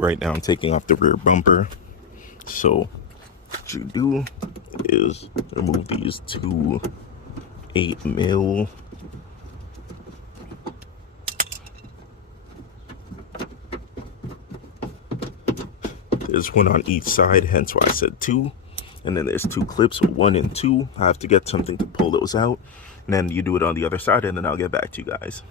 right now I'm taking off the rear bumper. So what you do is remove these two 8mm there's one on each side, hence why I said two. And then there's two clips, 1 and 2. I have to get something to pull those out, and then you do it on the other side, and then I'll get back to you guys.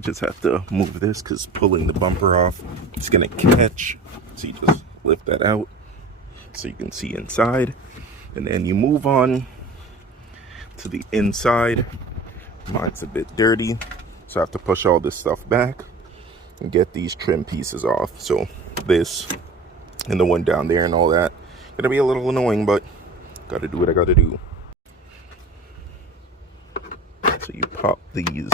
Just have to move this because pulling the bumper off, it's gonna catch. So you just lift that out so you can see inside, and then you move on to the inside. Mine's a bit dirty, so I have to push all this stuff back and get these trim pieces off. So this and the one down there and all that, gonna be a little annoying, but gotta do what I gotta do. So you pop these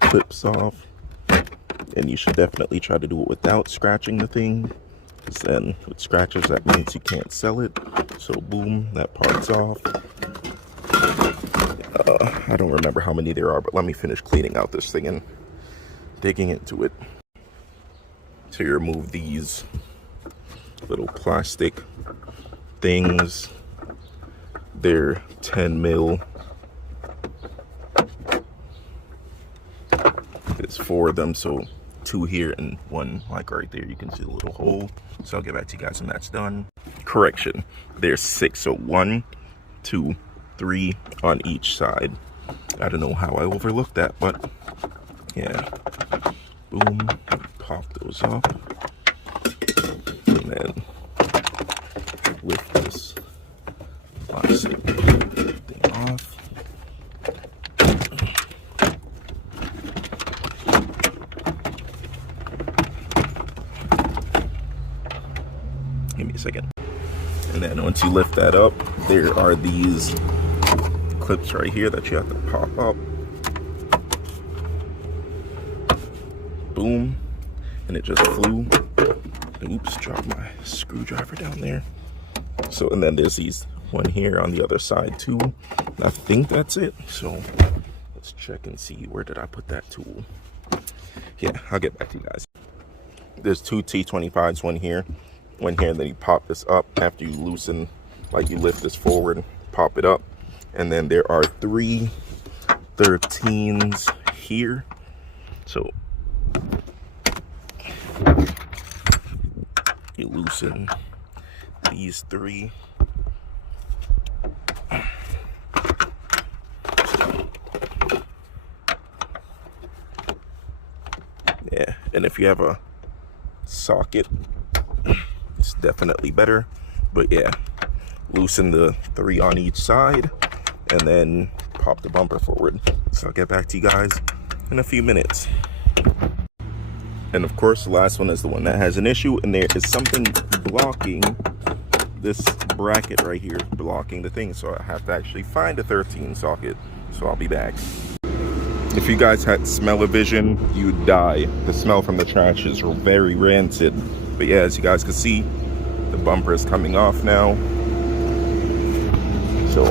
clips off, and you should definitely try to do it without scratching the thing, because then with scratches that means you can't sell it. So boom, that part's off. I don't remember how many there are, but let me finish cleaning out this thing and digging into it. So you remove these little plastic things. They're 10mm. There's 4 of them, so 2 here and 1 like right there. You can see the little hole. So I'll get back to you guys when that's done. Correction, there's 6, so 1, 2, 3 on each side. I don't know how I overlooked that, but yeah. Boom, pop those off, and then lift this plastic thing off. Give me a second. And then once you lift that up, there are these clips right here that you have to pop up. Boom. And it just flew. Oops, dropped my screwdriver down there. So, and then there's these one here on the other side too. I think that's it. So let's check and see, where did I put that tool? Yeah, I'll get back to you guys. There's 2 T25s, one here, and then you pop this up after you loosen, like you lift this forward, pop it up. And then there are 3 13s here. So you loosen these 3. Yeah, and if you have a socket, it's definitely better. But yeah, loosen the 3 on each side and then pop the bumper forward. So I'll get back to you guys in a few minutes. And of course, the last one is the one that has an issue, and there is something blocking this bracket right here, blocking the thing. So I have to actually find a 13 socket. So I'll be back. If you guys had smell-o-vision, you'd die. The smell from the trash is very rancid. But yeah, as you guys can see, the bumper is coming off now. So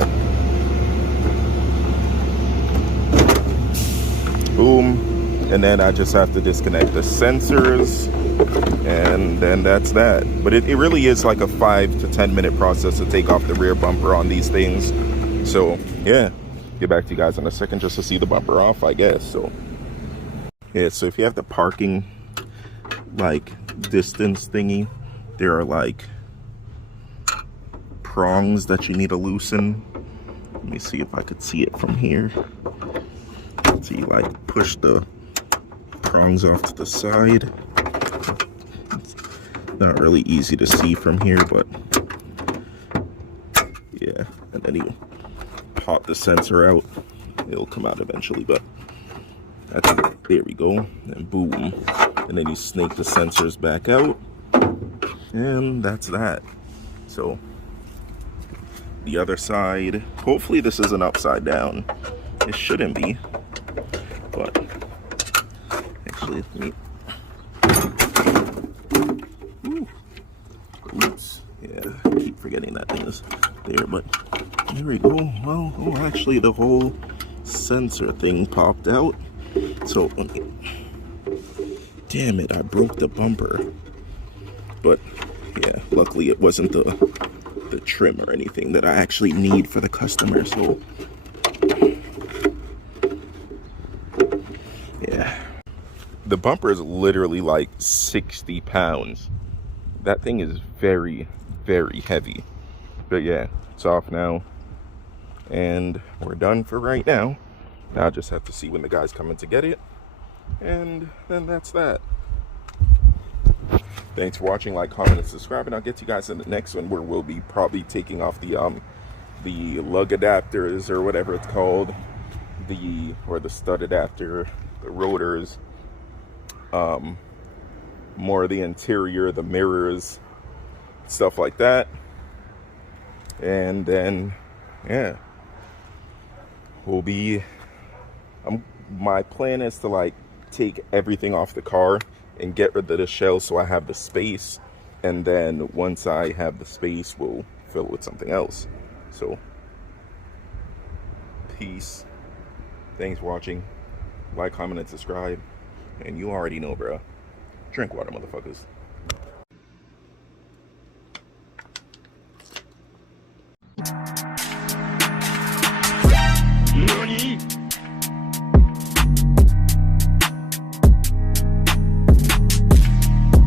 boom, and then I just have to disconnect the sensors, and then that's that. But it really is like a 5 to 10 minute process to take off the rear bumper on these things. So yeah, get back to you guys in a second just to see the bumper off, I guess. So yeah, so if you have the parking like distance thingy, there are like prongs that you need to loosen. Let me see if I could see it from here. So you like push the prongs off to the side. It's not really easy to see from here, but yeah, and then you pop the sensor out. It'll come out eventually, but that's it. There we go, and boom, and then you snake the sensors back out, and that's that. So the other side, hopefully this isn't upside down. It shouldn't be, but actually let me there, but here we go. Well, oh, actually the whole sensor thing popped out. So, damn it, I broke the bumper. But yeah, luckily it wasn't the trim or anything that I actually need for the customer. So yeah, the bumper is literally like 60 pounds. That thing is very, very heavy. But yeah, it's off now, and we're done for right now. Now I just have to see when the guy's coming to get it, and then that's that. Thanks for watching. Like, comment, and subscribe, and I'll get you guys in the next one, where we'll be probably taking off the lug adapters, or whatever it's called, or the stud adapter, the rotors, more of the interior, the mirrors, stuff like that. And then yeah, my plan is to like take everything off the car and get rid of the shell, so I have the space, and then once I have the space, we'll fill it with something else. So peace. Thanks for watching. Like, comment, and subscribe. And you already know, bro. Drink water, motherfuckers.